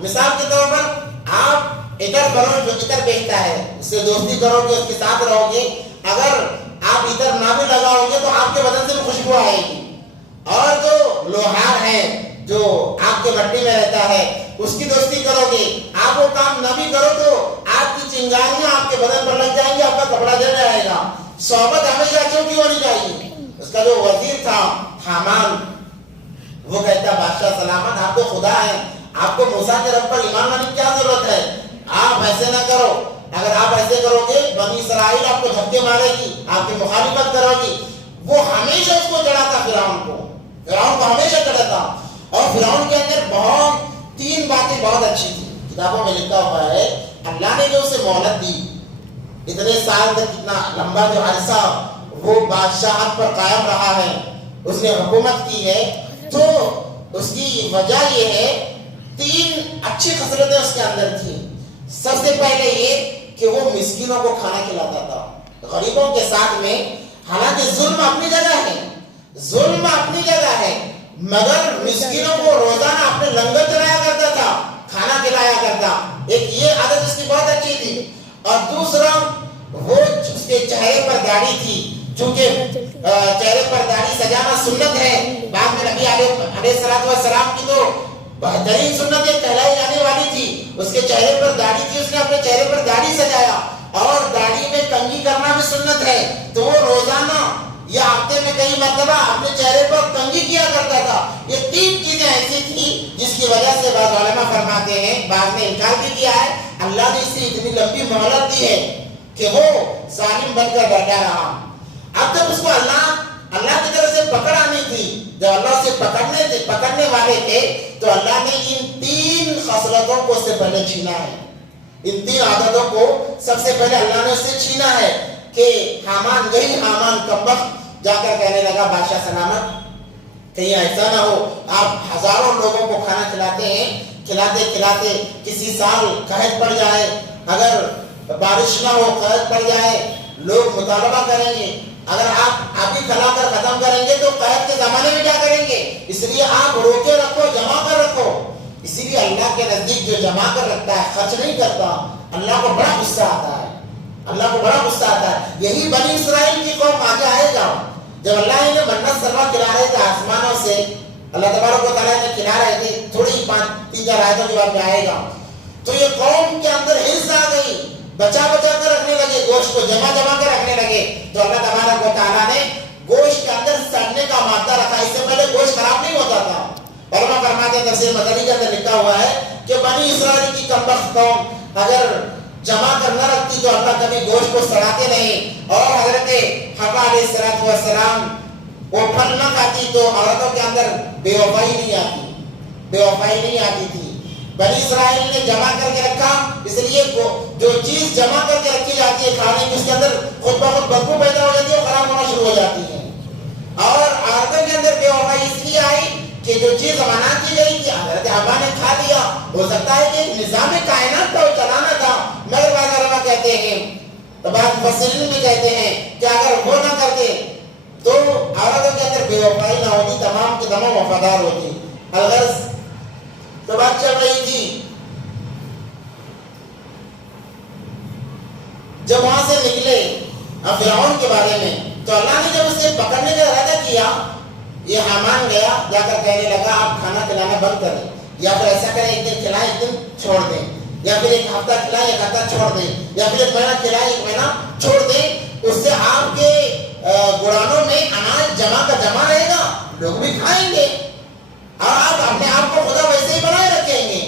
مثال کے طور پر آپ عطر بنو جو عطر بیچتا ہے اس سے دوستی کرو گے، اس کے ساتھ رہو گے، اگر آپ عطر نہ بھی لگاؤ گے تو آپ کے بدن سے بھی خوشبو آئے گی. اور جو لوہار ہے جو آپ کے مٹی میں رہتا ہے اس کی دوستی کرو گے، آپ وہ کام نہ بھی کرو تو آپ کی چنگاریاں آپ کے بدن پر لگ جائیں گی، آپ کا کپڑا جل جائے گا. صحبت ہمیشہ اچھوں کی ہونی چاہیے. اس کا جو وزیر تھا حامان وہ کہتا بادشاہ سلامت، آپ تو خدا ہیں، آپ کو موسیٰ کے رب پر ایمان لانے کی کیا ضرورت ہے؟ آپ ایسے نہ کرو، اگر آپ ایسے کرو گے بنی اسرائیل آپ کو دھکے مارے گی، آپ کی مخالفت کرو گی. وہ ہمیشہ اس کو چڑھاتا فرعون کو ہمیشہ چڑھاتا. اور فرعون کے اندر بہت تین باتیں بہت اچھی تھی. کتابوں میں لکھا ہوا ہے اللہ نے جو اسے مہلت دی، اتنے سال تک کتنا لمبا جو عرصہ وہ بادشاہت پر قائم رہا ہے، اس نے حکومت کی ہے، تو اس کی وجہ یہ ہے تین اچھی خصلتیں اس کے اندر تھیں. سب سے پہلے یہ کہ وہ مسکینوں کو کھانا کھلاتا تھا، غریبوں کے ساتھ میں. حالانکہ ظلم اپنی جگہ ہے مگر مسکینوں کو روزانہ اپنے لنگر چلایا کرتا تھا، کھانا کھلایا کرتا. ایک یہ عادت اس کی بہت اچھی تھی. اور دوسرا وہ اس کے چہرے پر داڑھی تھی، چونکہ چہرے پر داڑھی سجانا سنت ہے. بعد میں نبی علیہ السلام کی تو بہترین سنت یہ کہلائی جانے والی تھی. اس کے چہرے پر داڑھی تھی، اس نے اپنے چہرے پر داڑھی سجایا. اور داڑھی میں کنگھی کرنا بھی سنت ہے، تو وہ روزانہ یا ہفتے میں کئی مرتبہ اپنے چہرے پر کنگھی کیا کرتا تھا. یہ تین چیزیں ایسی تھی جس کی وجہ سے بعض علماء فرماتے ہیں، بعض نے انکار بھی کیا ہے، اللہ نے اسے اتنی لمبی مہلت دی ہے کہ وہ ظالم بن کر بیٹھا رہا. اب جب اس کو اللہ کی طرف سے پکڑ آنی تھی، جب اللہ سے پکڑنے والے تھے، تو اللہ نے ان تین خصلتوں کو اس سے پہلے چھینا ہے. ان تین عادتوں کو سب سے پہلے اللہ نے اس سے چھینا ہے کہ حامان کمبخت جا کر کہنے لگا بادشاہ سلامت کہیں ایسا نہ ہو آپ ہزاروں لوگوں کو کھانا کھلاتے ہیں، کھلاتے کسی سال قحط پڑ جائے، اگر بارش نہ ہو قحط پڑ جائے، لوگ مطالبہ کریں گے، اگر آپ ابھی کھلا کر ختم کریں گے تو قحط کے زمانے میں کیا کریں گے؟ اس لیے آپ روکے رکھو، جمع کر رکھو. اسی لیے اللہ کے نزدیک جو جمع کر رکھتا ہے، خرچ نہیں کرتا، اللہ کو بڑا غصہ آتا ہے. یہی بنی اسرائیل کی قوم آگے آئے گا. جب اللہ نے منت سلوہ کھلا رہے تھے آسمانوں سے، اللہ تبارک و تعالیٰ نے کھلا رہے تھے، تھوڑی 3-4 آیتوں کے بعد میں آئے گا، تو یہ قوم کے اندر حرص آ گئی، بچا کر رکھنے لگے، گوشت کو جمع کر رکھنے لگے. تو اللہ تبارک و تعالیٰ نے گوشت کے اندر سڑنے کا مادہ رکھا. اس سے پہلے گوشت خراب نہیں ہوتا تھا. علماء فرماتے ہیں تفسیر مدنی کے اندر لکھا ہوا ہے کہ بنی اسرائیل کی کمبخت قوم اگر جمع کر نہ رکھتی تو اللہ کبھی گوشت کو سڑاتے نہیں. اور حضرت حوا علیہ السلام وہ پھل نہ کھاتی تو عورتوں کے اندر بے وفائی نہیں آتی تھی. بنی اسرائیل نے جمع کر کے رکھا، اس لیے جو چیز جمع کر کے رکھی جاتی ہے کھانے کی، اس کے اندر خود بخود بدبو پیدا ہو جاتی ہے اور خراب ہونا شروع ہو جاتی ہے. اور عورتوں کے اندر بے وفائی اس لیے آئی کہ جو چیز منع کی گئی تھی حضرت حوا نے کھا لیا. ہو سکتا ہے کہ نظام کائنات کا چلانا تھا، مگر بعض علماء کہتے ہیں، بعض مفسرین بھی کہتے ہیں کہ اگر وہ نہ کرتے تو عورتوں کے اندر بے وفائی نہ ہوتی، تمام کے تمام وفادار ہوتی. الغرض تو بات چل رہی تھی. جب وہاں سے نکلے فرعون کے بارے میں، تو اللہ نے جب اسے پکڑنے کا ارادہ کیا، یہ حامان گیا جا کر کہنے لگا آپ کھانا کھلانا بند کریں، یا پھر ایسا کریں ایک دن کھلائیں ایک دن چھوڑ دیں، یا پھر ایک ہفتہ کھلائیں ایک ہفتہ چھوڑ دیں، یا پھر ایک مہینہ کھلائیں ایک مہینہ چھوڑ دیں. اس سے آپ کے گڑانوں میں اناج جمع رہے گا، لوگ بھی کھائیں گے اور آپ اپنے آپ کو خدا ویسے ہی بنائے رکھیں گے.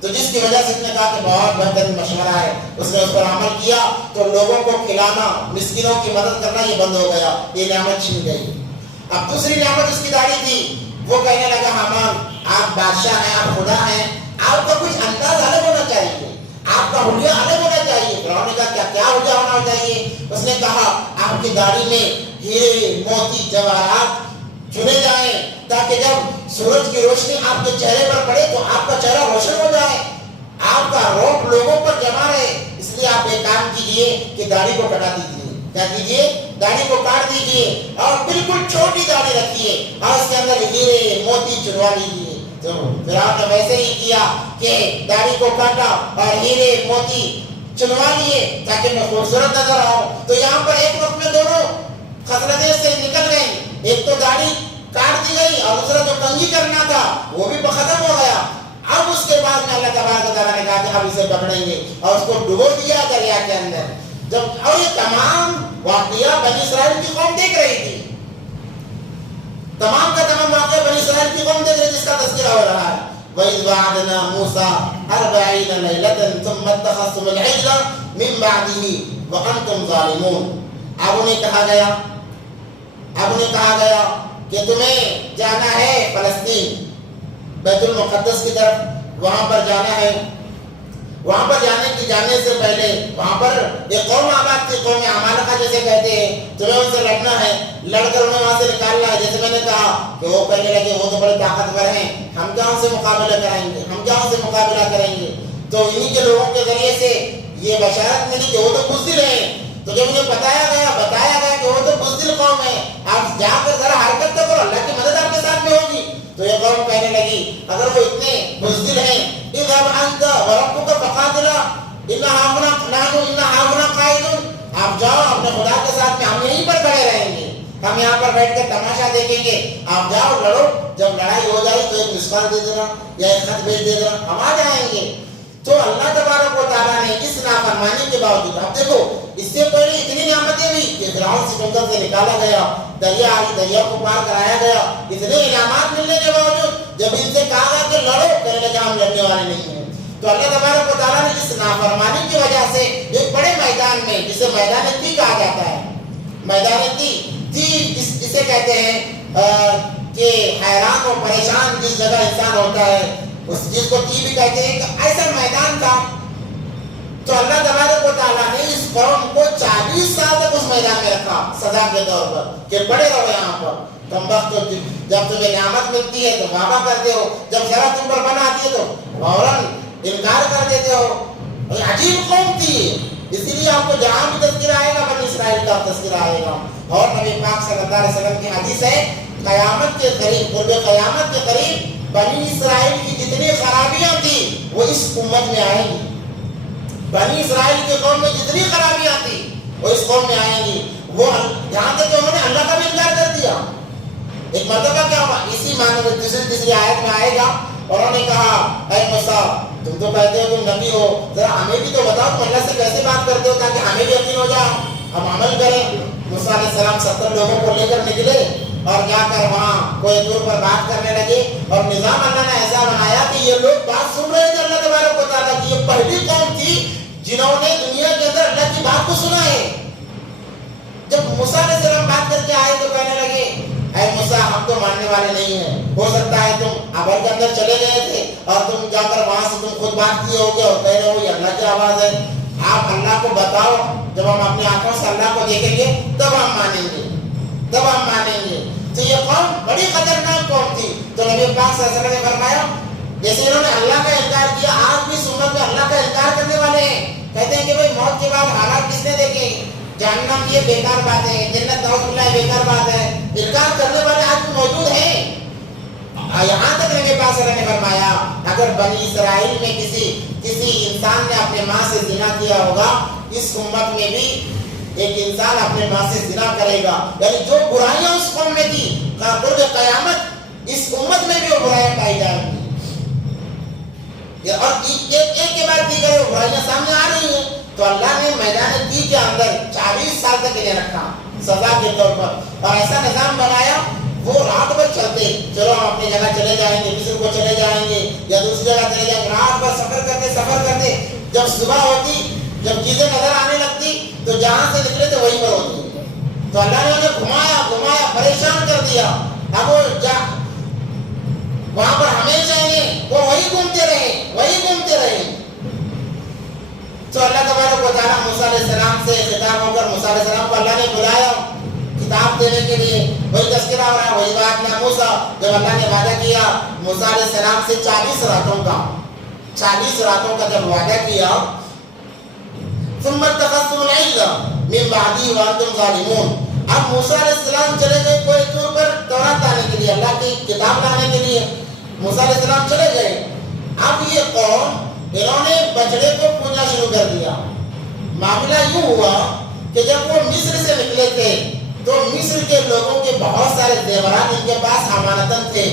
تو جس کی وجہ سے اس نے کہا کہ بہت بہترین مشورہ ہے، اس نے اس پر عمل کیا تو لوگوں کو کھلانا، مسکینوں کی مدد کرنا یہ بند ہو گیا، یہ نعمت چھین گئی. اب دوسری نعمت اس کی داڑھی تھی. وہ کہنے لگا حامان آپ بادشاہ ہیں، آپ خدا ہیں، آپ کا کچھ انداز الگ ہونا چاہیے، آپ کا حلیہ الگ ہونا چاہیے. فرعون نے کہا کیا حلیہ ہونا چاہیے؟ اس نے کہا آپ کی داڑھی میں ہیرے موتی جواہرات چنے جائیں تاکہ جب سورج کی روشنی آپ کے چہرے پر پڑے تو آپ کا چہرہ روشن ہو جائے، آپ کا روپ لوگوں پر جمع رہے. اس لیے آپ ایک کام کیجئے کہ داڑھی کو کٹا دیجئے. کیا کیجئے؟ داڑھی کو کاٹ دیجئے اور بالکل چھوٹی داڑھی رکھیے اور اس کے اندر ہیرے موتی چنوا لیجئے. تو فرعون نے ویسے ہی کیا کہ داڑھی کو کاٹا اور ہیرے موتی چنوا لیے تاکہ میں خوبصورت نظر آؤں. تو یہاں پر ایک وقت میں دونوں خصلتیں سے نکل گئی. ایک تو داڑھی کاٹ دی گئی اور دوسرا جو کنگھی کرنا تھا وہ بھی ختم ہو گیا. اب اس کے بعد میں اللہ تبارک و تعالیٰ نے کہا کہ اب اسے پکڑیں گے اور اس کو ڈبو دیا دریا کے اندر. جب اور یہ تمام واقعہ بنی اسرائیل کی قوم دیکھ رہی تھی. تمام کا تمام واقعہ بنی اسرائیل کی قوم دیکھ رہی جس کا تذکرہ ہو رہا ہے. وَإِذْ وَعَدْنَا مُوسَىٰ 40 لَيْلَةً ثُمَّ اتَّخَذْتُمُ الْعِجْلَ مِن بَعْدِهِ وَأَنْتُمْ ظَالِمُونَ. اب انہیں کہا گیا کہ تمہیں جانا ہے فلسطین بیت المقدس کی طرف. وہاں پر جانا ہے. وہاں پر جانے سے پہلے وہاں پر ایک قوم آباد تھی, قوم عمالقہ جیسے کہتے ہیں. تمہیں ان سے لڑنا ہے, لڑ کر انہیں وہاں سے نکالنا ہے. جیسے میں نے کہا کہ وہ کہنے لگے وہ تو بڑے طاقتور ہیں, ہم کیا ان سے مقابلہ کریں گے. تو انہی کے لوگوں کے ذریعے سے یہ بشارت ملی کہ وہ تو بزدل ہیں. تو جب انہیں بتایا گیا کہ وہ تو بزدل قوم ہے, آپ جا کر ذرا حرکت تو کرو, اللہ کی مدد آپ کے ساتھ میں ہوگی. تو یہ قوم کہنے لگی اگر وہ اتنے بزدل ہیں, اذهب انت وربك فقاتلا انا هاهنا قاعدون, آپ جاؤ اپنے خدا کے ساتھ میں, ہم یہیں پر کھڑے رہیں گے, ہم یہاں پر بیٹھ کر تماشا دیکھیں گے. آپ جاؤ لڑو, جب لڑائی ہو جائے تو ایک مسکال دے دینا یا ایک خط بھیج دے دینا, ہم آ جائیں گے. تو اللہ تبارک و تعالیٰ نے اس نافرمانی کے باوجود, اب دیکھو اس سے پہلے اتنی نعمتیں بھی کہ فرعون سکندر سے نکالا گیا, دریا کو پار کرایا گیا, اتنے انعامات ملنے کے باوجود جب ان سے کہا گیا کہ لڑو, کہنے لگا ہم لڑنے والے نہیں ہیں. تو اللہ تبارک و تعالیٰ نے اس نافرمانی کی وجہ سے ایک بڑے میدان میں, جسے میدان تی کہا جاتا ہے, میدان تی جسے کہتے ہیں کہ حیران اور پریشان جس جگہ انسان ہوتا ہے اس چیز کو تی بھی کہتے ہیں, کہ ایسا میدان تھا. تو اللہ تبارک و تعالیٰ نے اس قوم کو 40 سال تک اس میدان میں رکھا سزا کے طور پر کہ پڑے رہو یہاں پر. تم وقت جب تمہیں نعمت ملتی ہے تو وعدہ کرتے ہو, جب ذرا تم پر بنا آتی ہے تو فوراً انکار کر دیتے ہو. عجیب قوم تھی, اسی لیے آپ کو جہاں بھی تذکرہ آئے گا بنی اسرائیل کا تذکرہ آئے گا. اور نبی پاک صلی اللہ علیہ وسلم کی حدیث ہے, قیامت کے قریب, قرب قیامت کے قریب بنی اسرائیل کی جتنی خرابیاں تھی وہ اس امت میں آئیں گی. بنی اسرائیل کے قوم میں جتنی خرابیاں تھی وہ اس قوم میں آئیں گی. وہ یہاں تک کہ انہوں نے اللہ کا بھی انکار کر دیا. ایک مرتبہ کیا ہوا, اسی معنی میں تیسری آیت میں آئے گا, اور انہوں نے کہا اے موسیٰ تم تو کہتے ہو تم نبی ہو, ذرا ہمیں بھی تو بتاؤ تم اللہ سے کیسے بات کرتے ہو تاکہ ہمیں بھی یقین ہو جائے, ہم عمل کریں. موسیٰ علیہ السلام 70 لوگوں کو لے کر نکلے اور جا کر وہاں کوئی دور پر بات کرنے لگے, اور نظام اللہ نے ایسا بنایا کہ یہ لوگ بات سن رہے تھے اللہ تبارک و تعالیٰ کی. یہ پہلی قوم تھی جنہوں نے دنیا کے اندر اللہ کی بات کو سنا ہے. جب موسیٰ علیہ السلام بات کر کے آئے تو کہنے لگے اے موسیٰ ہم تو ماننے والے نہیں ہیں, ہو سکتا ہے تم ابر کے اندر چلے گئے تھے اور تم جا کر وہاں سے تم خود بات کیے ہوگے اور کہہ رہے ہو یہ اللہ کی آواز ہے. آپ اللہ کو بتاؤ, جب ہم اپنی آنکھوں سے اللہ کو دیکھیں گے تب ہم مانیں گے. تو یہ قوم بڑی خطرناک قوم تھی. تو نبی پاک صلی اللہ علیہ وسلم نے فرمایا جیسے انہوں نے اللہ کا انکار کیا, آج بھی اس امت میں اللہ کا انکار کرنے والے ہیں. کہتے ہیں کہ بھئی موت کے بعد حالات کس نے دیکھے, جہنم یہ بیکار بات ہے, جنت نعوذ باللہ بیکار بات ہے. انکار کرنے والے آج بھی موجود ہیں. یہاں تک نبی پاک صلی اللہ علیہ وسلم نے فرمایا اگر بنی اسرائیل میں کسی انسان نے اپنے ماں سے زنا کیا ہوگا, اس امت میں بھی ایک انسان اپنے ماں سے زنا کرے گا. یعنی جو برائیاں اس قوم میں تھی قرب قیامت اس امت میں بھی وہ برائیاں پائی جائیں گی. اور ایک کے بعد دیگر برائیاں سامنے آ رہی ہیں. تو اللہ نے میدان تی کے اندر 40 سال تک انہیں رکھا سزا کے طور پر, اور ایسا نظام بنایا وہ رات بھر چلتے, چلو ہم اپنی جگہ چلے جائیں گے, مصر کو چلے جائیں گے یا دوسری جگہ چلے جائیں گے, رات بھر سفر کرتے. جب صبح ہوتی, جب چیزیں نظر آنے لگتی تو جہاں سے نکلے تھے وہیں پر ہوتی. تو اللہ نے انہیں گھمایا پریشان کر دیا. اب وہ وہاں پر ہمیشہ وہ وہی گھومتے رہے. تو اللہ تبارک و تعالیٰ موسیٰ علیہ السلام سے خطاب ہو کر موسیٰ علیہ السلام کو اللہ نے بلایا کتاب دینے کے لیے. وہی تذکرہ ہو رہا ہے, وہی بات میں موسیٰ جب اللہ نے وعدہ کیا موسیٰ علیہ السلام سے 40 راتوں کا جب وعدہ کیا, ثم اتخذتم العجل من بعدی وانتم ظالمون. اب موسیٰ علیہ السلام چلے گئے کوئی دور پر تورات لانے کے لیے, اللہ کی کتاب لانے کے لیے. موسیٰ علیہ السلام چلے گئے. اب یہ قوم انہوں نے بچڑے کو پوجنا شروع کر دیا. معاملہ یوں ہوا کہ جب وہ مصر سے نکلے تھے تو مصر کے لوگوں کے بہت سارے زیورات ان کے پاس امانتاً تھے,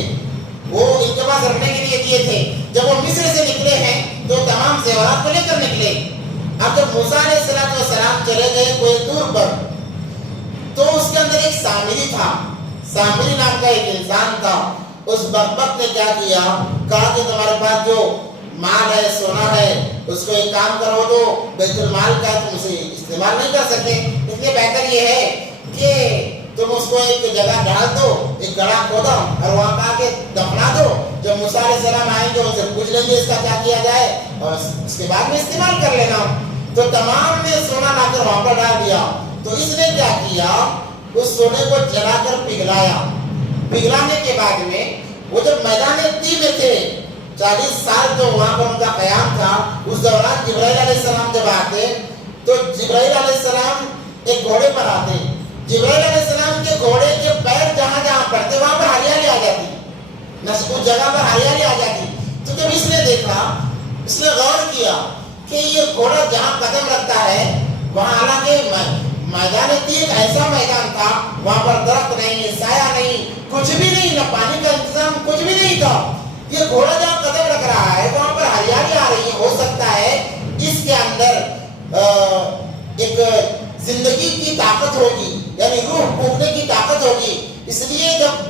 وہ ان کے پاس رکھنے کے لیے دیے تھے. جب وہ مصر سے نکلے ہیں تو تمام زیورات کو لے کر نکلے. اب جب موسیٰ علیہ السلام چلے گئے کوئی دور پر تو اس کے اندر ایک سامری تھا, سامری نام کا ایک انسان تھا. اس بدبخت نے کیا کیا, کہا کہ تمہارے پاس جو مال ہے, سونا ہے, اس کو ایک کام کرو تو بیت المال کا تم اسے استعمال نہیں کر سکتے, اس لیے بہتر یہ ہے کہ تم اس کو ایک جگہ ڈال دو, ایک گڑھا کھودا اور وہاں پہ آ کے دفنا دو. جب موسیٰ علیہ السلام آئیں گے ان سے پوچھ لیں گے اس کا کیا کیا جائے اور اس کے بعد میں استعمال کر لینا. تو تمام نے سونا لا کر وہاں پر ڈال دیا. تو اس نے کیا کیا, اس سونے کو جلا کر پگھلایا. پگھلانے کے بعد میں وہ جب میدان طی میں تھے, 40 سال جو وہاں پر ان کا قیام تھا, اس دوران جبرائیل علیہ السلام جب آتے تو جبرائیل علیہ السلام ایک گھوڑے پر آتے. جبرائیل علیہ السلام کے گھوڑے کے پیر جہاں جہاں پڑتے وہاں پر ہریالی آ جاتی, اس جگہ پر ہریالی آ جاتی. تو جب اس نے دیکھا, اس نے غور کیا کہ یہ گھوڑا جہاں قدم رکھتا ہے وہاں, حالانکہ میدان طی ایک ایسا میدان تھا وہاں پر درخت نہیں, سایہ نہیں, کچھ بھی نہیں, نہ پانی کا انتظام, کچھ بھی نہیں تھا. یہ گھوڑا جہاں قدم رکھ رہا ہے وہاں پر ہریالی آ رہی ہے, ہو سکتا ہے اس کے اندر ایک زندگی کی طاقت ہوگی, یعنی روح پھونکنے کی طاقت ہوگی. اس لیے جب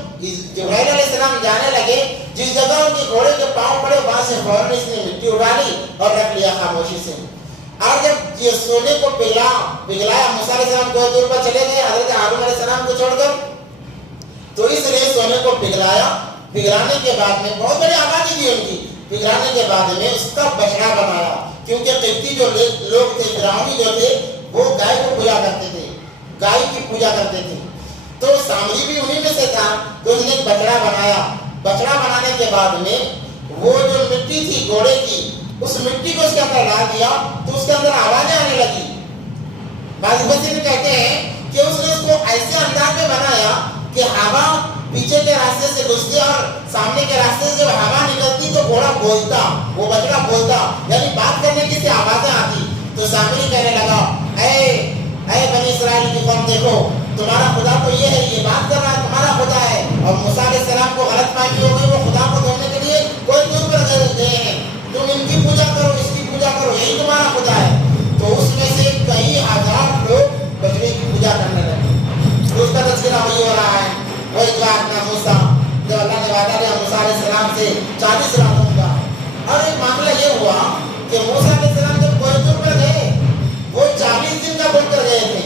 جبرائیل علیہ السلام جانے لگے, جس جگہ ان کے گھوڑے کے پاؤں پڑے وہاں سے فوراً اس نے مٹی اٹھا لی اور رکھ لیا خاموشی سے. اور جب یہ سونے کو پگھلایا, موسیٰ علیہ السلام کو دور پر چلے گئے حضرت ہارون علیہ السلام کو چھوڑ کر, تو اس نے سونے کو پگھلایا. پگھلانے کے بعد میں بہت بڑی آبادی تھی ان کی. پگھلانے کے بعد میں اس کا بچڑا بنایا, کیونکہ قبطی جو لوگ تھے, فرعونی جو تھے, وہ گائے کو پوجا کرتے تھے, گائے کی پوجا کرتے تھے. تو سامری بھی انہی میں سے تھا, تو اس نے ایک بچڑا بنایا. بچڑا بنانے کے بعد میں وہ جو مٹی تھی گھوڑے کی, اس مٹی کو اس کے اندر ڈال دیا تو اس کے اندر آوازیں آنے لگی. بعض مفسرین کہتے ہیں کہ اس نے اس کو ایسے انداز میں بنایا کہ ہوا پیچھے کے راستے سے گھستی اور سامنے کے راستے سے جب ہوا نکلتی تو گھوڑا بولتا, وہ بچڑا بولتا, یعنی بات کرنے کی سی آوازیں آتی. تو سامری کہنے لگا, اے بنی اسرائیل کی قوم, دیکھو تمہارا خدا تو یہ ہے, یہ بات کر رہا ہے, تمہارا خدا ہے. اور موسیٰ علیہ السلام کو غلط فہمی ہو گئی, وہ خدا کو ڈھونڈنے کے لیے کوئی دور پر گئے ہیں, تم ان کی پوجا کرو, اس کی پوجا کرو, یہی تمہارا خدا ہے. تو اس میں سے کئی ہزار لوگ بچڑے کی پوجا کرنے لگے. تو اس کا تذکرہ وہی ہو رہا ہے, وہی بات نہ موسیٰ جب اللہ نے وعدہ لیا موسیٰ علیہ السلام سے 40 راتوں کا. اور ایک معاملہ یہ ہوا کہ موسیٰ علیہ السلام جب کوئی دور پر گئے, وہ 40 دن کا بول کر گئے تھے.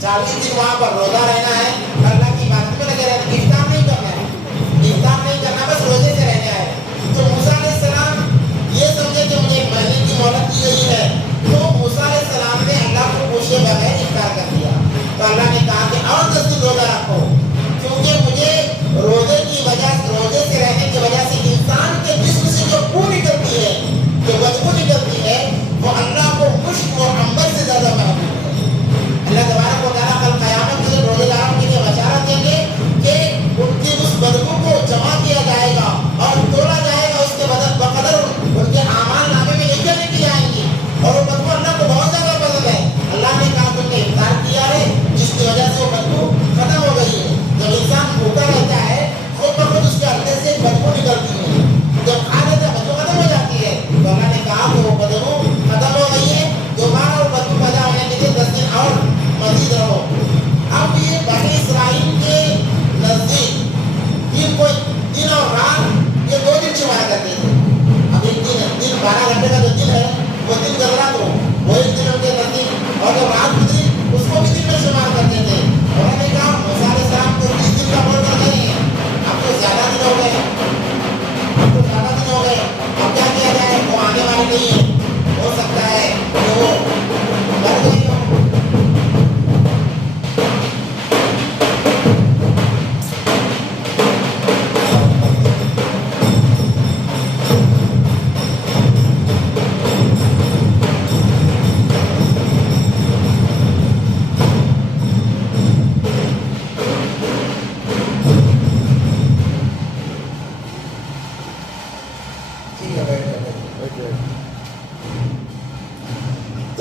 40 دن وہاں پر روزہ رہنا ہے, اللہ کی عبادت میں لگے رہنا, افطار نہیں کرنا ہے, افطار نہیں کرنا, بس روزے سے رہنا ہے. تو موسیٰ علیہ السلام یہ سمجھے کہ مجھے ایک مہینے کی مہلت دی گئی ہے, تو موسیٰ علیہ السلام نے اللہ کو پوچھے بغیر افطار کر دیا. تو اللہ نے کہا کہ اور 10 دن روزہ رکھو, کیونکہ مجھے روزے کی وجہ, روزے سے رہنے کی وجہ سے انسان کے جسم سے جو بو نکلتی ہے, جو بدبو نکلتی ہے, وہ اللہ کو مشک و عنبر سے زیادہ محبوب ہے. اللہ تبارک و تعالیٰ کل قیامت کے روزے داروں کے لیے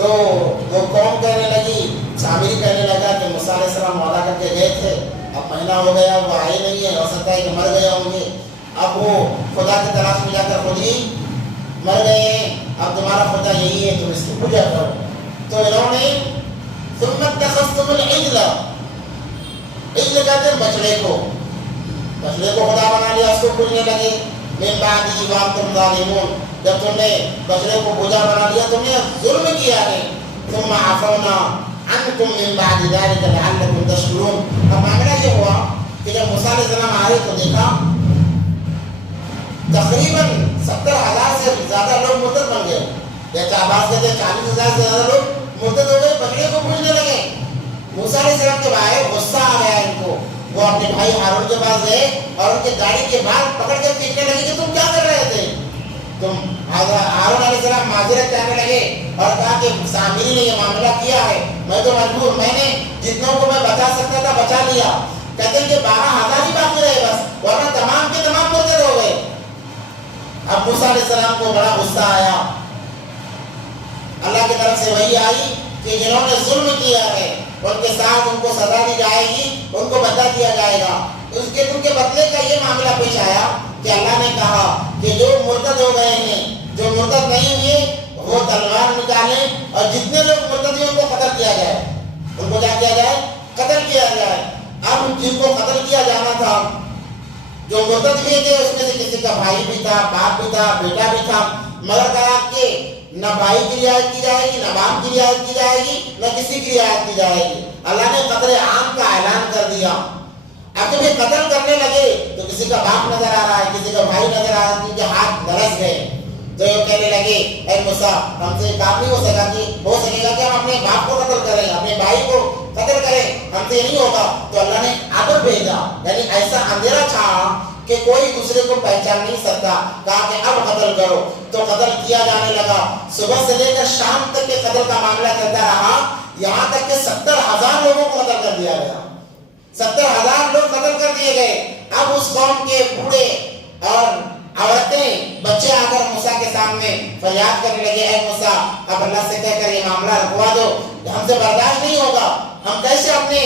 تو وہ قوم کہنے لگی، سامری کہنے لگا کہ موسیٰ علیہ السلام وعدہ کر کے گئے تھے، اب مہینہ ہو گیا وہ آئے نہیں ہے، ہو سکتا ہے کہ مر گئے ہوں گے، اب وہ خدا کی تلاش میں جا کر خود ہی مر گئے ہیں، اب تمہارا خدا یہی ہے، تم اس کی پوجا کرو۔ تو انہوں نے ثم اتخذتم العجل، عجل کہتے ہیں بچڑے کو خدا بنا لیا، اس کو پوجنے لگے، من بعد وانتم ظالمون، جب تم نے بچڑے کو پوجا بنا لیا تم نے ظلم کیا ہے، ثم عفونا عنکم من بعد ذلك لعلکم تشکرون۔ اب معاملہ یہ ہوا کہ جب موسیٰ علیہ السلام آئے تو دیکھا تقریباً 70,000 سے زیادہ لوگ مرتد بن گئے، جیسے عباس کہتے ہیں 40,000 سے زیادہ لوگ مرتد ہو گئے، بچڑے کو پوجنے لگے۔ موسیٰ علیہ السلام جب آئے غصہ آ گیا ان کو، وہ اپنے بھائی ہارون کے پاس گئے اور ان کے داڑھی کے بال پکڑ کر کھینچنے لگے کہ تم کیا کر رہے تھے؟ ہارون علیہ السلام معذرت چاہنے لگے اور کہا کہ سامری نے یہ معاملہ کیا ہے، میں تو مجبور، میں نے جتنوں کو میں بچا سکتا تھا بچا لیا۔ کہتے ہیں کہ 12,000 ہی باقی رہے بس، ورنہ تمام کے تمام مرتد ہو گئے۔ اب موسیٰ علیہ السلام کو بڑا غصہ آیا، اللہ کی طرف سے وحی آئی کہ جنہوں نے ظلم کیا ہے ان کے ساتھ ان کو سزا دی جائے گی، ان کو بدلہ دیا جائے گا۔ اس کے ان کے بدلے کا یہ معاملہ پیش آیا کہ اللہ نے کہا کہ جو مرتد ہو گئے ہیں، جو مرتد نہیں ہوئے وہ تلوار نکالیں اور جتنے لوگ مرتد ہوئے ان کو قتل کیا جائے، ان کو کیا کیا جائے؟ قتل کیا جائے۔ اب جن کو قتل کیا جانا تھا، جو مرتد ہوئے تھے اس میں سے کسی کا بھائی بھی تھا، باپ بھی تھا، بیٹا بھی تھا، مگر کہا کہ نہ بھائی کی رعایت کی جائے گی، نہ باپ کی رعایت کی جائے گی، نہ کسی کی رعایت کی جائے گی۔ اللہ نے قتل عام کا اعلان کر دیا۔ اب جب یہ قتل کرنے لگے تو کسی کا باپ نظر آ رہا ہے، کسی کا بھائی نظر آ رہا ہے، ان کے ہاتھ درس گئے، تو یہ کہنے لگے اے موسیٰ ہم سے کام نہیں ہو سکے گا کہ ہم اپنے باپ کو قتل کریں، اپنے بھائی کو قتل کریں، ہم سے نہیں ہوگا۔ تو اللہ نے آدر بھیجا، یعنی ایسا اندھیرا چھایا کہ کوئی دوسرے کو پہچان نہیں سکتا، کہا کہ اب قتل کرو، تو قتل کیا جانے لگا۔ صبح سے لے کر شام تک کے قتل کا معاملہ چلتا رہا، یہاں تک کہ 70,000 لوگوں کو قتل کر دیا گیا، 70,000 لوگ قتل کر دیے گئے۔ اب اس قوم کے بوڑھے اور عورتیں بچے آ کر موسیٰ کے سامنے فریاد کرنے لگے، اے موسیٰ اب اللہ سے کہہ کر یہ معاملہ رکوا دو، ہم سے برداشت نہیں ہوگا، ہم کیسے اپنے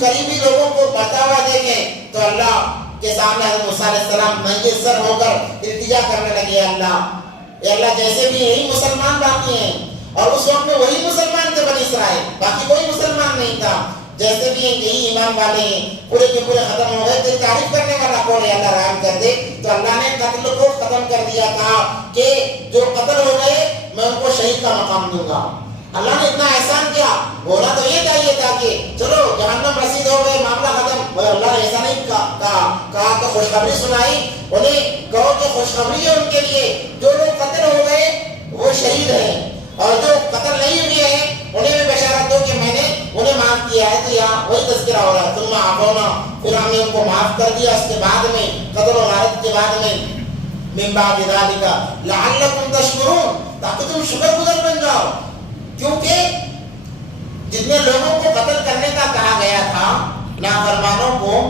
قریبی لوگوں کو بڑھتا ہوا دیکھیں۔ تو اللہ کے سامنے حضرت موسیٰ علیہ السلام ننگے سر ہو کر التجا کرنے لگے، اے اللہ جیسے بھی یہی مسلمان باقی ہیں، اور اس وقت میں وہی مسلمان تھے بنی اسرائیل، باقی کوئی مسلمان نہیں تھا، جیسے بھی یہی ایمان والے ہیں پورے کے پورے ختم ہو گئے، تیری تعریف کرنے والا کون ہے، اللہ رحم کر دے۔ تو اللہ نے قتل کو ختم کر دیا، کہا کہ جو قتل ہو گئے میں ان کو شہید کا مقام دوں گا۔ اللہ نے اتنا احسان کیا، ہونا تو یہ چاہیے تھا کہ چلو جہنم رسید ہو گئے معاملہ ختم، مگر اللہ نے ایسا نہیں کہا کہ خوشخبری سنائی، انہیں کہو کہ خوشخبری ہے ان کے لیے، جو لوگ قتل ہو گئے وہ شہید ہیں، اور جو قتل نہیں ہوئے ہیں انہیں بھی بشارت دو کہ میں نے انہیں معاف کیا ہے۔ تو یہاں وہی تذکرہ ہو رہا ہے، ثم عفونا، پھر ہم نے ان کو معاف کر دیا اس کے بعد میں، قتل و غارت کے بعد میں، من بعد ذلک لعلکم تشکرون، تاکہ تم شکر گزار بن جاؤ، کیونکہ جتنے لوگوں کو قتل کرنے کا کہا گیا تھا نافرمانوں کو،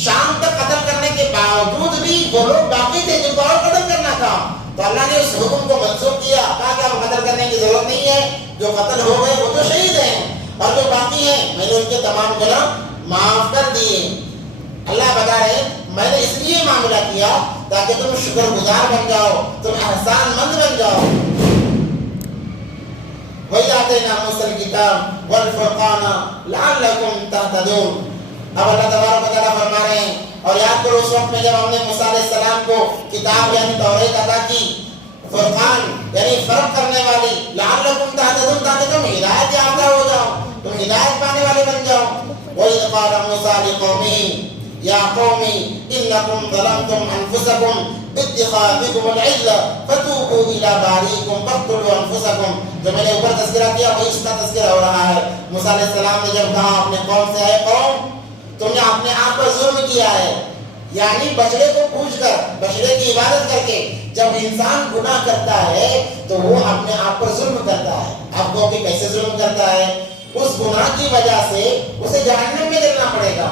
شام تک قتل کرنے کے باوجود بھی وہ لوگ باقی تھے جن کو اور قتل کرنا تھا، تو اللہ نے اس حکم کو منسوخ کیا، کہا کہ اب قتل کرنے کی ضرورت نہیں ہے، جو قتل ہو گئے وہ تو شہید ہیں، اور جو باقی ہیں میں نے ان کے تمام گناہ معاف کر دیے۔ اللہ بتا رہے میں نے اس لیے معاملہ کیا تاکہ تم شکر گزار بن جاؤ، تم احسان مند بن جاؤ۔ وَإِذْ آتَيْنَا مُوسَى الْكِتَابَ وَالْفُرْقَانَ لَعَلَّكُمْ تَهْتَدُونَ۔ اب اللہ تبارک و تعالیٰ فرما رہے ہیں، اور یاد کرو اس وقت میں جب ہم نے موسیٰ علیہ السلام کو کتاب یعنی توریت عطا کی، فرقان یعنی فرق کرنے والی، لعلکم تہتدون، تاکہ تم ہدایت یافتہ ہو جاؤ، تم ہدایت پانے والے بن جاؤ۔ وَإِذْ قَالَ مُوسَىٰ لِقَوْمِهِ يَا قَوْمِ إِنَّكُمْ ظَلَمْتُمْ أَنفُسَكُمْ بِاتِّخَاذِكُمُ الْعِجْلَ فَتُوبُوا إِلَىٰ بَارِئِكُمْ فَاقْتُلُوا أَنفُسَكُمْ۔ جو میں نے اوپر تذکرہ کیا وہی اس کا تذکرہ ہو رہا ہے۔ موسیٰ علیہ السلام نے جب کہا اپنے قوم سے، اے قوم تم نے اپنے آپ پر ظلم کیا ہے، یعنی بچڑے کو پوچھ کر، بچڑے کی عبادت کر کے جب انسان گناہ کرتا ہے تو وہ اپنے آپ پر ظلم کرتا ہے۔ آپ کو کہ کیسے ظلم کرتا ہے؟ اس گناہ کی وجہ سے اسے جہنم میں جلنا پڑے گا،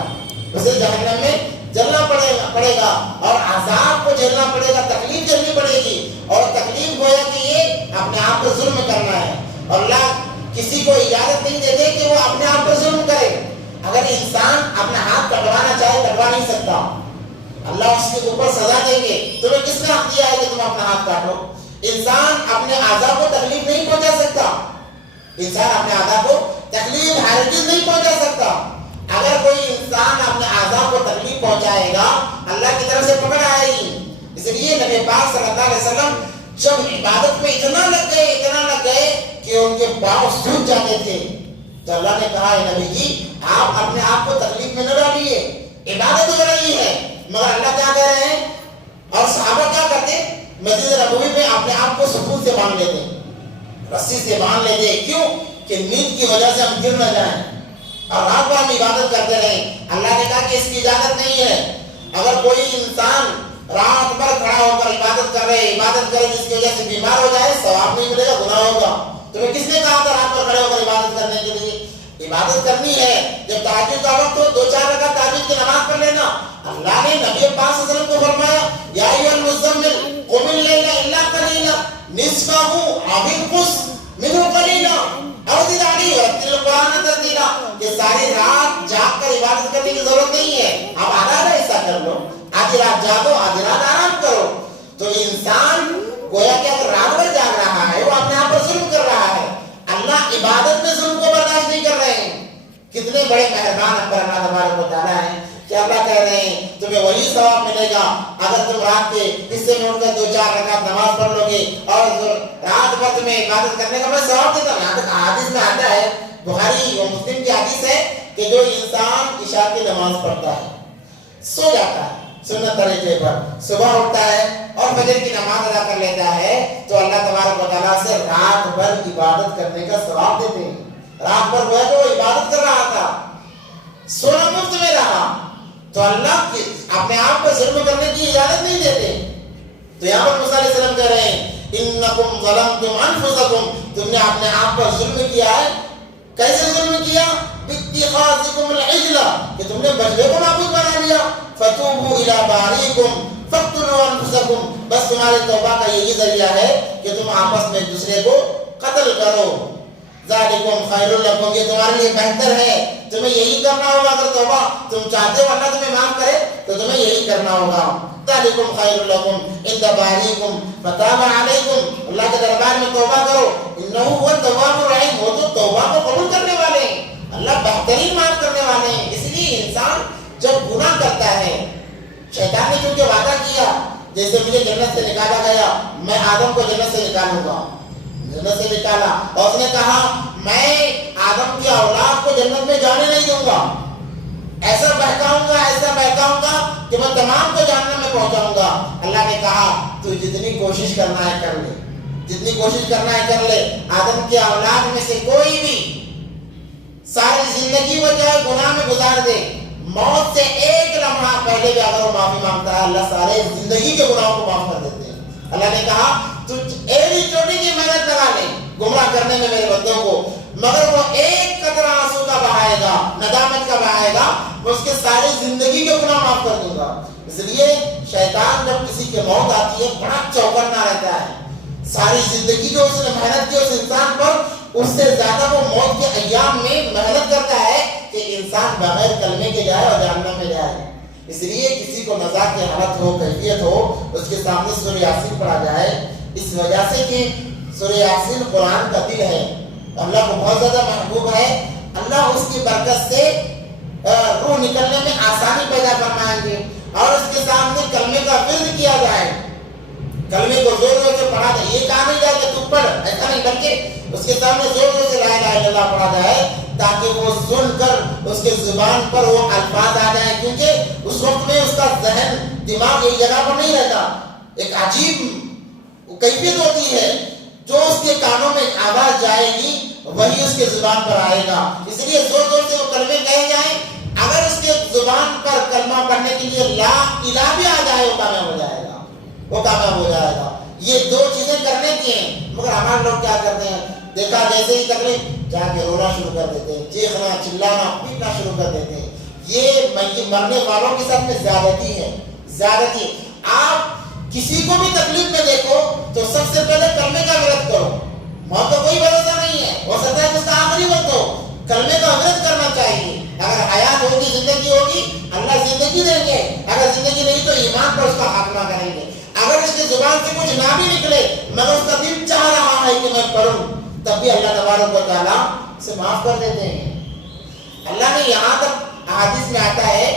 اسے جہنم میں جلنا پڑے گا، اور عذاب کو جھیلنا پڑے گا، تکلیف جھیلنی پڑے گی، اور تکلیف گویا کہ یہ اپنے آپ پر ظلم کرنا ہے۔ اور اللہ کسی کو اجازت نہیں دیتے کہ وہ اپنے آپ پر ظلم کرے. اگر انسان اپنا ہاتھ کٹوانا چاہے کٹوا نہیں سکتا, اللہ اس کے اوپر سزا دیں گے. تمہیں کس نے حق دیا ہے کہ تم اپنا ہاتھ کاٹو؟ انسان اپنے اعضاء کو تکلیف نہیں پہنچا سکتا. انسان اپنے اعضاء کو تکلیف ہرگز نہیں پہنچا سکتا. اگر کوئی انسان اپنے اعضاء کو تکلیف پہنچائے گا اللہ کی طرف سے پکڑ آئے گی. اس لیے نبی پاک صلی اللہ علیہ وسلم جب عبادت میں اتنا لگ گئے کہ ان کے پاؤں سوکھ جاتے تھے, تو اللہ نے کہا ہے نبی جی آپ اپنے آپ کو تکلیف میں نہ ڈالیے, عبادت ہو رہی ہے. مگر اللہ کیا کہہ رہے ہیں, اور صحابہ کیا کرتے, مسجد نبوی میں اپنے آپ کو سکون سے باندھ لیتے, رسی سے باندھ لیتے. کیوں کہ نیند کی وجہ سے ہم گر نہ جائیں, اور رات بھر ہم عبادت کرتے رہیں. اللہ نے کہا کہ اس کی اجازت نہیں ہے. اگر کوئی انسان رات بھر کھڑا ہو کر عبادت کرے جس کی وجہ سے بیمار ہو جائے, ثواب نہیں ملے گا, گناہ ہوگا. تمہیں کس نے کہا تھا رات بھر کھڑے ہو کر عبادت کرنے کے لیے؟ عبادت کرنی ہے. جب تہجد کا وقت ہو 2-4 رکعت تہجد کی نماز پڑھ لینا. اللہ نے نبی پاک صلی اللہ علیہ وسلم کو فرمایا یا ایھا المزمل قم اللیل الا قلیلا نصفہ او انقص منہ قلیلا او زد علیہ ورتل القرآن ترتیلا, کہ ساری رات جاگ کر عبادت کرنے کی ضرورت نہیں ہے, آپ آدھا حصہ کر لو, آدھی رات جاگو آدھی رات آرام کرو. تو انسان گویا کہ اگر رات بھر جاگ رہا ہے وہ اپنے آپ پر ظلم کر رہا ہے. اللہ عبادت میں ظلم کو برداشت نہیں کر رہے ہیں. کتنے بڑے مہربان اکبر اللہ تبارک و تعالیٰ ہیں کہ اللہ کہہ رہے ہیں تمہیں وہی ثواب ملے گا اگر تم رات کے حصے میں اٹھ کر 2-4 رکعت نماز پڑھ لو گے, اور رات بھر تمہیں عبادت کرنے کا میں ثواب دیتا ہوں. یہاں تک حدیث میں آتا ہے, بخاری و مسلم کی حدیث ہے کہ جو انسان عشاء کی نماز پڑھتا ہے, سو جاتا ہے سنت طریقے پر, صبح اٹھتا ہے اور فجر کی نماز ادا کر لیتا ہے, تو اللہ تبارک و تعالیٰ سے رات بھر عبادت کرنے کا ثواب دیتے ہیں. رات بھر وہ عبادت کر رہا تھا, سونا مفت میں رہا, تو اللہ اپنے آپ پر ظلم کرنے کی اجازت نہیں دیتے. تو یہاں پر موسیٰ علیہ السلام کہہ رہے ہیں انکم ظلمتم انفسکم, تم نے اپنے آپ پر ظلم کیا ہے. کیسے ظلم کیا؟ باتخاذکم العجل, کہ تم نے بچڑے کو معبود بنا لیا. فتوبوا الی باریکم فاقتلوا انفسکم, بس تمہاری توبہ کا یہی ذریعہ ہے کہ تم آپس میں ایک دوسرے کو قتل کرو. ذالکم خیر لکم, یہ تمہارے لیے بہتر ہے, تمہیں یہی کرنا ہوگا. اگر توبہ تم چاہتے ہو اللہ تمہیں معاف کرے تو تمہیں یہی کرنا ہوگا. ذالکم خیر لکم عند باریکم فتاب علیکم, اللہ کے دربار میں توبہ کرو, انہ هو التواب الرحیم, وہ تو توبہ کو قبول کرنے والے ہیں, اللہ بہترین معاف کرنے والے ہیں. اس لیے انسان جب گناہ کرتا ہے, شیطان نے چونکہ وعدہ کیا جیسے مجھے جنت سے نکالا گیا میں آدم کو جنت سے نکالوں گا, جنت سے نکالا, اور اس نے کہا میں آدم کی اولاد کو جنت میں جانے نہیں دوں گا, ایسا بہکاؤں گا کہ میں تمام کو جہنم میں پہنچاؤں گا. اللہ نے کہا تو جتنی کوشش کرنا ہے کر لے, جتنی کوشش کرنا ہے کر لے. آدم کی اولاد میں سے کوئی بھی ساری زندگی وہ چاہے گناہ میں گزار دے, موت سے ایک لمحہ پہلے بھی اگر وہ معافی مانگتا ہے اللہ سارے زندگی کے گناہوں کو معاف کر دیتے ہیں. اللہ نے کہا تو ایڑی چوٹی کی محنت لگا لے گمراہ کرنے میں میرے بندوں کو, مگر وہ ایک قطرہ آنسو کا بہائے گا, ندامت کا بہائے گا, میں اس کے ساری زندگی کے گناہ معاف کر دوں گا. اس لیے شیطان جب کسی کی موت آتی ہے بڑا چوکنا رہتا ہے. ساری زندگی جو اس نے محنت کی اس انسان پر, اس سے زیادہ وہ موت کے ایام میں محنت کرتا ہے کہ انسان بغیر کلمے کے جائے اور جہنم میں جائے. اس لیے کسی کو نزاع کی حالت ہو, کیفیت ہو, اس کے سامنے سورہ یاسین پڑھا جائے, اس وجہ سے کہ سورہ یاسین قرآن کا دل ہے, اللہ کو بہت زیادہ محبوب ہے. اللہ اس کی برکت سے روح نکلنے میں آسانی پیدا فرمائیں گے, اور اس کے سامنے کلمے کا ورد کیا جائے, کلمے کو زور زور سے پڑھا جائے. یہ کہا نہیں جائے کہ تو پڑھ, ایسا نہیں, بلکہ اس کے سامنے زور زور سے لا الہ الا اللہ پڑھا جائے تاکہ وہ سن کر اس کے زبان پر وہ الفاظ آ جائیں, کیونکہ اس وقت میں اس کا ذہن دماغ ایک جگہ پر نہیں رہتا. ایک عجیب کیفیت ہوتی ہے, جو اس کے کانوں میں آواز جائے گی وہی اس کے زبان پر آئے گا. اس لیے زور زور سے وہ کلمے کہے جائیں. اگر اس کے زبان پر کلمہ پڑھنے کے لیے لا الہ بھی آ جائے وہ کامیاب ہو جائے گا, وہ کامیاب ہو جائے گا. یہ دو چیزیں کرنے کی ہیں, مگر ہمارے لوگ کیا کرتے ہیں, دیکھا جیسے ہی تکلیف جا کے رونا شروع کر دیتے ہیں, چیخنا چلانا پیٹنا شروع کر دیتے ہیں. یہ مرنے والوں کے ساتھ میں زیادتی ہے, زیادتی. آپ کسی کو بھی تکلیف میں دیکھو تو سب سے پہلے کلمے کا ورد کرو, موت کا کوئی بھروسہ نہیں ہے، ہو سکتا ہے اس کا آخری وقت ہو، کلمے کا عبرت کرنا چاہیے. اگر حیات ہوگی، زندگی ہوگی، اللہ زندگی دیں گے، اگر زندگی نہیں تو ایمان پر اس کا خاتمہ کریں گے. اگر اس کی زبان سے کچھ نہ بھی نکلے مگر اس کا دل چاہ رہا ہے کہ میں پڑھوں، تب بھی اللہ تبارک و تعالیٰ سے معاف کر دیتے ہیں. اللہ نے یہاں تک حدیث میں آتا ہے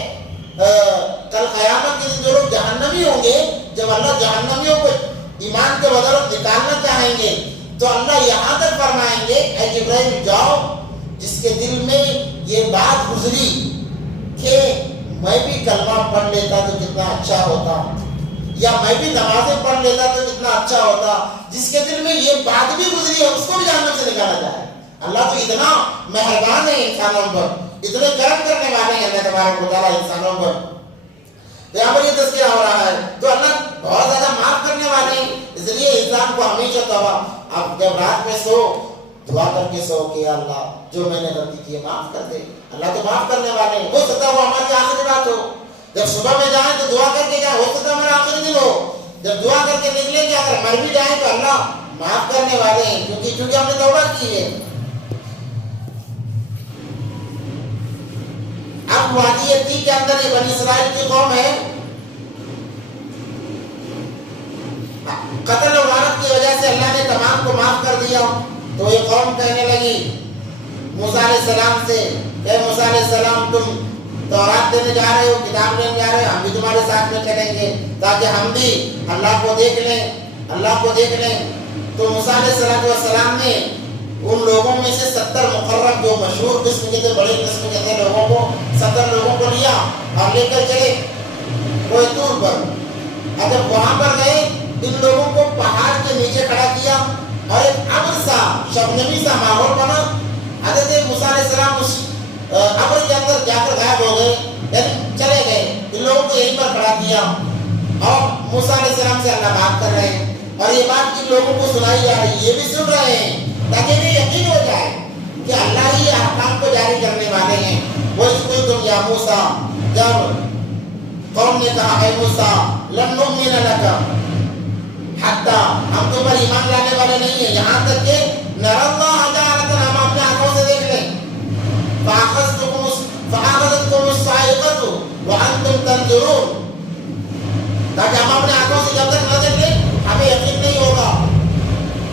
کل قیامت کے دن جو لوگ جہنمی ہوں گے، جب اللہ جہنمیوں کو ایمان کے بدولت نکالنا چاہیں گے تو اللہ یہاں تک فرمائیں گے اے جبرائیل جاؤ، جس کے دل میں یہ بات گزری کہ میں بھی کلمہ پڑھ لیتا تو کتنا اچھا ہوتا، یا میں بھی نمازیں پڑھ لیتا تو کتنا اچھا ہوتا، جس کے دل میں یہ بات بھی گزری ہے اس کو بھی جہنم سے نکالا جائے. اللہ تو اتنا مہربان ہے انسانوں پر، اتنے کرم کرنے والے ہیں اللہ تبارک و تعالیٰ انسانوں پر. یہاں پر یہ تذکرہ ہو رہا ہے تو اللہ بہت زیادہ معاف کرنے والے ہیں. اس لیے انسان کو ہمیشہ توبہ، اب جب رات میں سو دعا کر کے سو کہ اللہ جو میں نے غلطی کی ہے معاف کر دے. اللہ تو معاف کرنے والے ہیں. ہو سکتا ہے وہ ہماری آخری بات ہو، جب صبح میں جائیں تو دعا کر کے جائیں، ہو سکتا ہے ہمارا آخری دن ہو، جب دعا کر کے نکلیں گے اگر مر بھی جائیں تو اللہ معاف کرنے والے ہیں کیونکہ ہم نے توبہ کی ہے. اب وادی عتیق کے اندر یہ بنی اسرائیل کی قوم ہے، قتل و غارت کی وجہ سے اللہ نے تمام کو معاف کر دیا. تو یہ قوم کہنے لگی موسیٰ علیہ السلام سے، اے موسیٰ علیہ السلام تم تورات دینے جا رہے ہو، کتاب لینے جا رہے ہو، ہم بھی تمہارے ساتھ میں چلیں گے تاکہ ہم بھی اللہ کو دیکھ لیں، اللہ کو دیکھ لیں. تو موسیٰ علیہ السلام نے ان لوگوں میں سے 70 مقرب جو مشہور قسم کے تھے، بڑے قسم کے تھے لوگوں کو، 70 لوگوں کو لیا اور لے کر چلے کوہ طور پر. اور جب وہاں پر گئے ان لوگوں کو پہاڑ کے نیچے کھڑا کیا اور ایک ابر سا شبنمی سا ماحول بنا. حضرت موسیٰ علیہ السلام اس ابر کے اندر جا کر غائب ہو گئے، یعنی چلے گئے. ان لوگوں کو یہیں پر کھڑا کیا اور موسیٰ علیہ السلام سے اللہ بات کر رہے ہیں اور یہ بات جن لوگوں کو سنائی جا رہی ہے یہ بھی سن رہے ہیں تاکہ انہیں یقین ہو جائے کہ اللہ ہی احکام کو جاری کرنے والے ہیں. وَإِذْ يَا موسیٰ، جب قوم نے کہا اے موسیٰ لَن نُؤْمِنَ لَكَ حتیٰ، ہم تو پر ایمان لانے والے نہیں ہیں یہاں تک کہ نَرَى اللَّهَ جَارَةً، ہم اپنے آنکھوں سے دیکھ لیں. فَأَخَذَتْكُمُ الصَّاعِقَةُ وَأَنْتُمْ تَنْظُرُونَ، تاکہ ہم اپنے آنکھوں سے جب تک نہ دیکھ لیں ہمیں یقین نہیں ہوگا.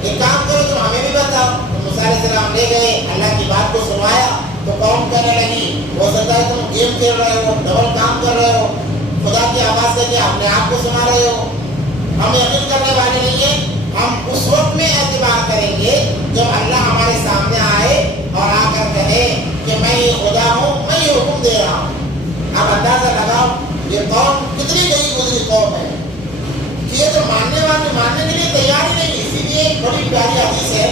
ایک کام کرو تم ہمیں بھی بتاؤ. تو موسیٰ علیہ السلام لے گئے، اللہ کی بات کو سنوایا تو قوم کہنے لگی ہو سکتا ہے تم گیم کھیل رہے ہو، ڈبل کام کر رہے ہو، خدا کی آواز کر کے اپنے آپ کو سنا رہے ہو، ہم یقین کرنے والے نہیں ہیں. ہم اس وقت میں اعتبار کریں گے جب اللہ ہمارے سامنے آئے اور آ کر کہے کہ میں یہ خدا ہوں، میں یہ حکم دے رہا ہوں. اب اندازہ لگاؤ یہ قوم کتنی گئی گزری قوم ہے کہ یہ تو ماننے کے لیے تیار ہی نہیں. اسی لیے ایک بڑی پیاری حدیث ہے،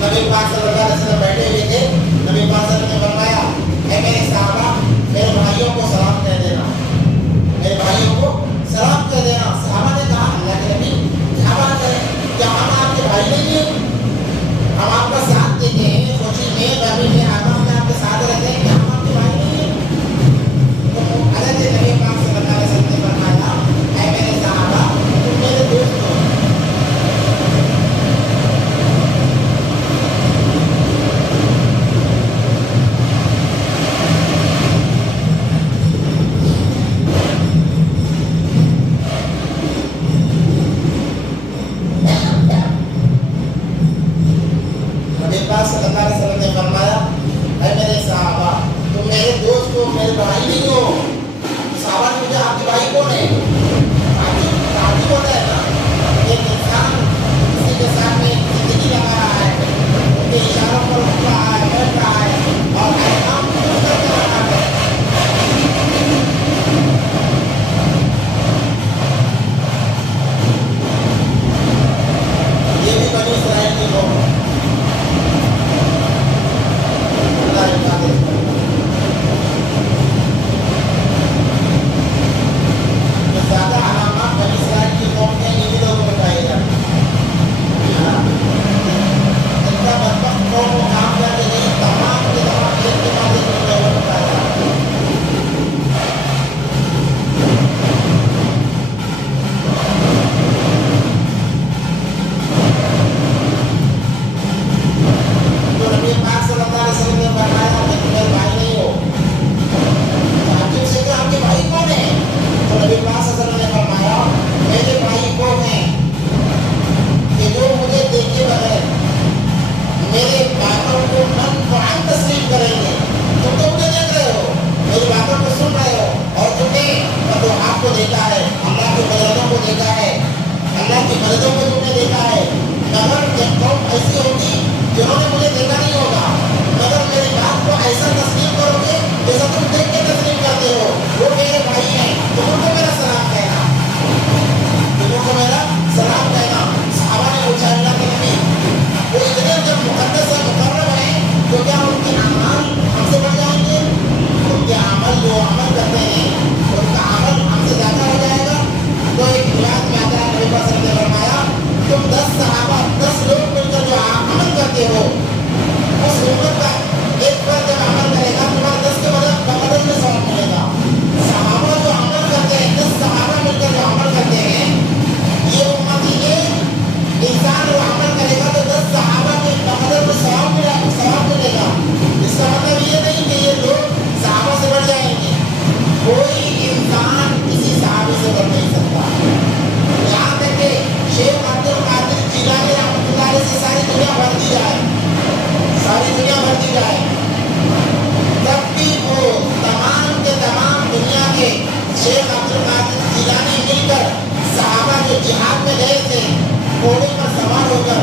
نبی پاک صلی اللہ علیہ وسلم بیٹھے ہوئے تھے، نبی پاک صلی اللہ علیہ وسلم نے فرمایا اے میرے صحابہ میرے بھائیوں کو سلام کہہ دینا، میرے بھائیوں کو سلام کہہ دینا. صحابہ نے کہا اللہ کے نبی کیا بات ہے، کیا ہم آپ کے بھائی نہیں ہیں؟ ہم آپ کا ساتھ دیتے ہیں خوشی میں غمی میں آغام میں آپ کے ساتھ رہتے ہیں، کیا ہم آپ کے بھائی نہیں ہیں؟ تو حضرت نبی پاک صلی اللہ علیہ وسلم نے فرمایا اے میرے صحابہ تم میرے دوست ہو. صلی اللہ علیہ وسلم نے فرمایا اے میرے صحابہ تم میرے دوست ہو، میرے بھائی نہیں ہو. صحابہ نے مجھے آپ کے بھائی کون ہے؟ تعجب ہوتا ہے نا، ایک انسان کسی کے سامنے زندگی لگا رہا ہے، ان کے اشاروں پر اٹھ رہا ہے، بیٹھ رہا ہے اور احکام کر رہا ہے. یہ بھی بنی اسرائیل کی قوم ہے. نبی پاک صلی اللہ علیہ وسلم نے فرمایا میرے بھائی وہ ہیں کہ جو مجھے دیکھے بغیر میرے باتوں کو من فعن تسلیم کریں گے. تم تو مجھے دیکھ رہے ہو, میری باتوں کو سن رہے ہو, اور تم نے فتوحات کو دیکھا ہے, اللہ کی مددوں کو دیکھا ہے, اللہ کی مددوں کو تم نے دیکھا ہے, مگر ایک قوم ایسی ہوگی جنہوں نے مجھے دیکھا نہیں ہوگا, مگر میری بات کو ایسا تسلیم کرو گے جیسا تم دیکھ کے تسلیم کرتے ہو. وہ میرے بھائی ہیں, تم ان کو میرا سلام کہنا, تم ان کو میرا سلام کہنا. صحابہ نے پوچھا اللہ کے نبی وہ اتنے جب مقدس اور مقرب ہیں تو کیا ان کے اعمال ہم سے بڑھ جائیں گے؟ ان کے عمل جو عمل کرتے ہیں ان کا عمل ہم سے زیادہ ہو جائے گا؟ تو ایک روایت میں آتا ہے نبی پاک صلی اللہ علیہ وسلم نے فرمایا تم 10 صحابہ 10 لوگ مل کر جو عمل کرتے ہو اس امت کا ایک فرد جب عمل کرے گا تمہارے 10 کے بدل میں ثواب ملے گا. صحابہ جو عمل کرتے ہیں 10 صحابہ مل کر جو عمل کرتے ہیں یہ امت ایک انسان وہ عمل کرے گا تو 10 صحابہ کے بدل میں ثواب ملے گا. اس کا مطلب یہ نہیں کہ یہ لوگ صحابہ سے بڑھ جائیں گے, کوئی انسان کسی صحابی سے بڑھ نہیں سکتا. یہاں تک کہ شیخ عبد القادر جیلانی رحمۃ اللہ علیہ سے ساری دنیا بھر دی جائے, ساری دنیا بھر دی جائے, تب بھی وہ تمام کے تمام دنیا کے شیخ عبد القادر جیلانی مل کر صحابہ جو جہاد میں گئے تھے گھوڑے پر سوار ہو کر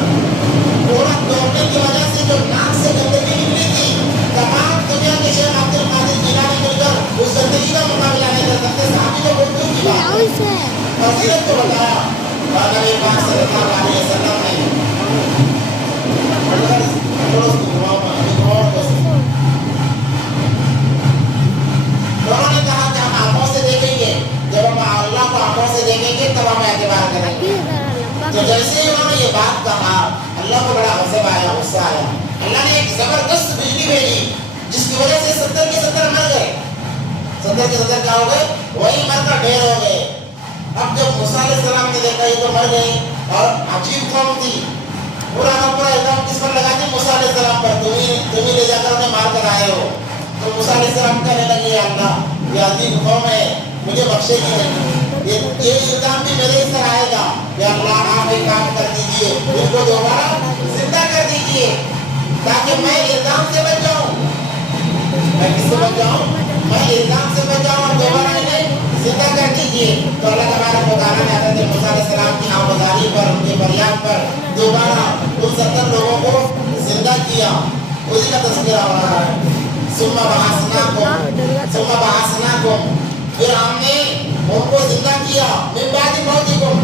گھوڑا دوڑنے کی وجہ سے جو ناک سے گندگی نکلی تھی تمام دنیا کے شیخ عبد القادر جیلانی مل کر اس گندگی کا مقابلہ نہیں کر سکتے. صحابی کو بہت دور کی بات ہے, فضیلت کو بتایا اور نبی پاک صلی اللہ علیہ وسلم نے انہوں نے کہا کہ ہم آنکھوں سے دیکھیں گے, جب ہم اللہ کو آنکھوں سے دیکھیں گے تب ہم اعتبار کریں گے. تو جیسے ہی انہوں نے یہ بات کہا اللہ کو بڑا غضب آیا, غصہ آیا. اللہ نے ایک زبردست بجلی بھیجی جس کی وجہ سے 70 کے 70 مر گئے. 70 کے 70 کیا ہو گئے؟ وہی مر کر ڈھیر ہو گئے. اب جب موسیٰ علیہ السلام نے دیکھا یہ تو مر گئے اور عجیب قوم تھی, پورا الزام کس پر لگاتے؟ موسیٰ علیہ السلام پر. تم ہی لے جا کر انہیں مار کر آئے ہو. تو موسیٰ علیہ السلام کہنے لگے یا اللہ یہ عجیب قوم ہے, مجھے بخشے گی نہیں, یہ الزام بھی میرے اس طرح آئے گا. یا اللہ آپ ایک کام کر دیجئے, ان کو دوبارہ زندہ کر دیجئے تاکہ میں الزام سے بچ جاؤں. میں کس سے بچ جاؤں؟ میں الزام سے بچ جاؤں اور دوبارہ انہیں زندہ کر دیجئے. تو اللہ تبارک و تعالیٰ نے حضرت موسیٰ علیہ السلام کی آمداری پر, ان کے فریاد پر دوبارہ ان 70 لوگوں کو زندہ کیا. اسی کا تذکرہ ہو رہا ہے. ثم بعثناکم, پھر ہم نے ان کو زندہ کیا من بعد موتکم.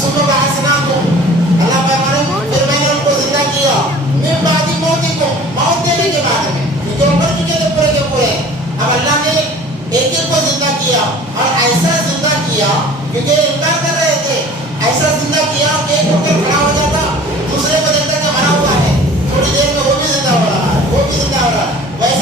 ثم بعثناکم, اللہ فرماتے ہیں پھر میں نے ان کو زندہ کیا من بعد موتکم, موت دینے کے بعد میں, کیونکہ وہ مر چکے تھے پورے کے پورے. اب اللہ نے ایک ایک کو زندہ کیا اور ایسا زندہ کیا کیونکہ انکار کر رہے تھے, ایسا زندہ کیا کہ ایک اٹھ کر کھڑا ہو جاتا, دوسرے کو دیکھتا کہ مرا ہوا ہے, تھوڑی دیر میں وہ بھی زندہ ہو رہا ہے, وہ بھی زندہ ہو رہا ہے. ویسے